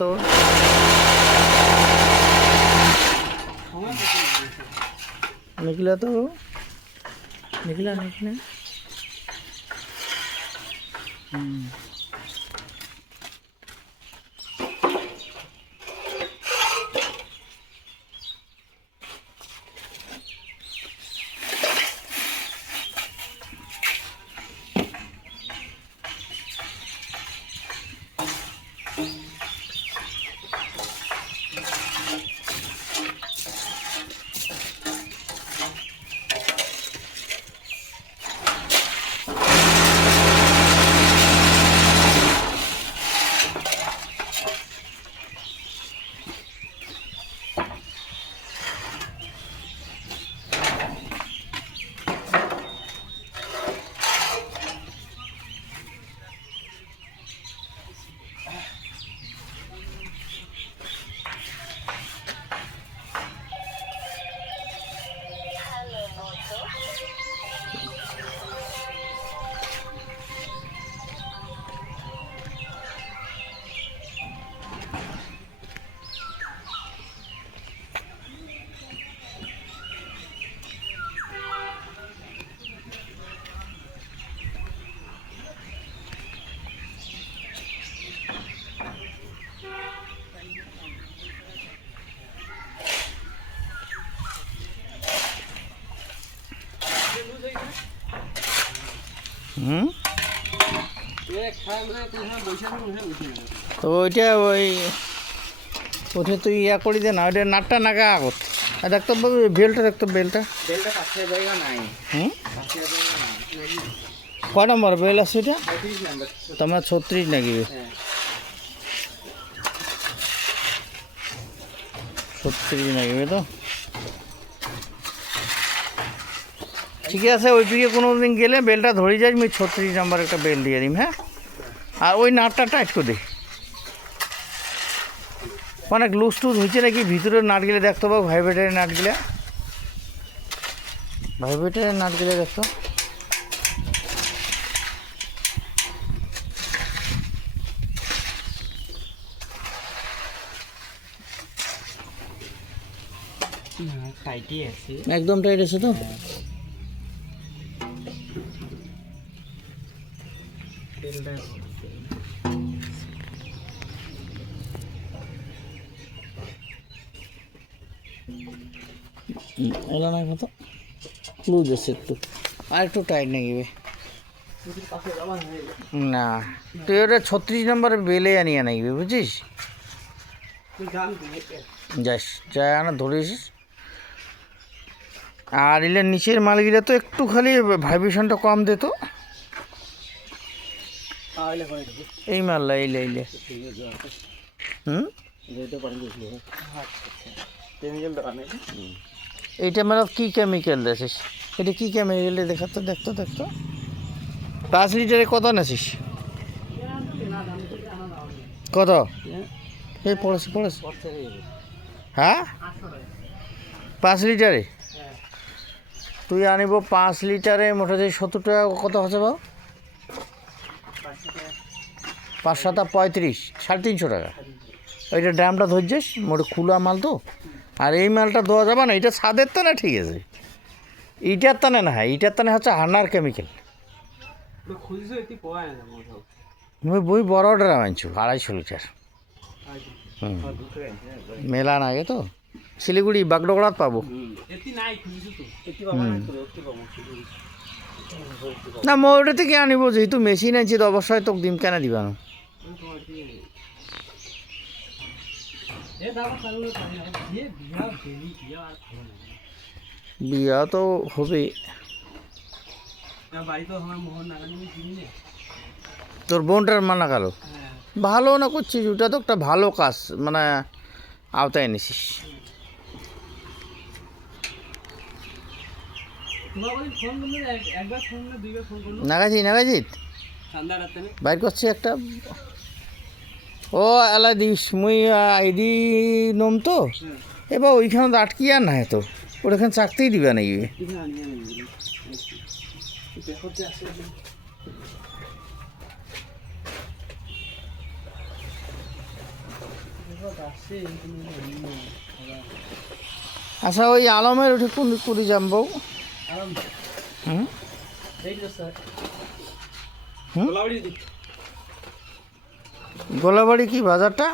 তো निकला तो निकला निकला তো ওইটা ওই উঠে তুই ইয়া করি দে না ওইটা নাটটা নাগা আগত দেখতে বেলটা দেখতো বেলটা কয় নম্বর বেল আছে এটা তোমার 36 নাকি 36 নাকি তো ঠিক আছে ওই দিকে কোনো দিন গেলে বেলটা ধরে যাস আমি 36 নম্বর একটা বেল দিয়ে দিম হ্যাঁ আর ওই নাটটা টাইট করে দিই অনেক লুজ টুজ হয়েছে নাকি ভিতরে নাট গেলে দেখতে পাবো ভাইব্রেটারের নাট গেলে দেখতো একদম টাইট আছে তো এলা না কত লুজ আছে একটু আর একটু টাইট নাকি না তুই ওটা 36 নম্বরের বেলে আনিয়ে নাকি বুঝছিস যাস যাই আনা ধরিস আর এলে নিচের মালগুলো তো একটু খালি ভাইব্রেশনটা কম দে তো এই মাল্লা এইলে এইলে এইটা মানে কি কেমিক্যাল দিয়েছিস এটা কি কেমিক্যাল দেখাতো দেখতো 5 লিটারে কত নেছিস কত এই পড়েছে হ্যাঁ 5 লিটারে তুই আনিব 5 লিটারে মোটামুটি 70 টাকা কত হচ্ছে বাবু 5 7 35 350 টাকা ওইটা ড্রামটা ধরছিস মোটে খোলা মাল তো আর এই মালটা দেওয়া যাবে না এটা ছাদের তো না ঠিক আছে ইটার টানে না ইটার টানে হচ্ছে হানার কেমিক্যাল মুই বই বড় ড্রাম আনছু 250 লিটার মেলা না আগে তো শিলিগুড়ি বাগডোগড়াত পাবো না মই ওটা থেকে আনিব যেহেতু মেশিন আনছি তো অবশ্যই তোকে ডিম কেনা দিবা না বিয়া তো হবে তোর বোনটার মানা গেল ভালো না করছিস ওটা তো একটা ভালো কাজ মানে আওতায় এনেছিস নাগাজিত বাইর করছে একটা ও এলা দিস মুই আইডি নম তো এবার ওইখানে তো আটকি আর না তো ওখানে চাকতেই দিবে নাকি আচ্ছা ওই আলমের উঠে কোন কুড়ি যাবো? হুম গোলাবাড়ি কি বাজারটা?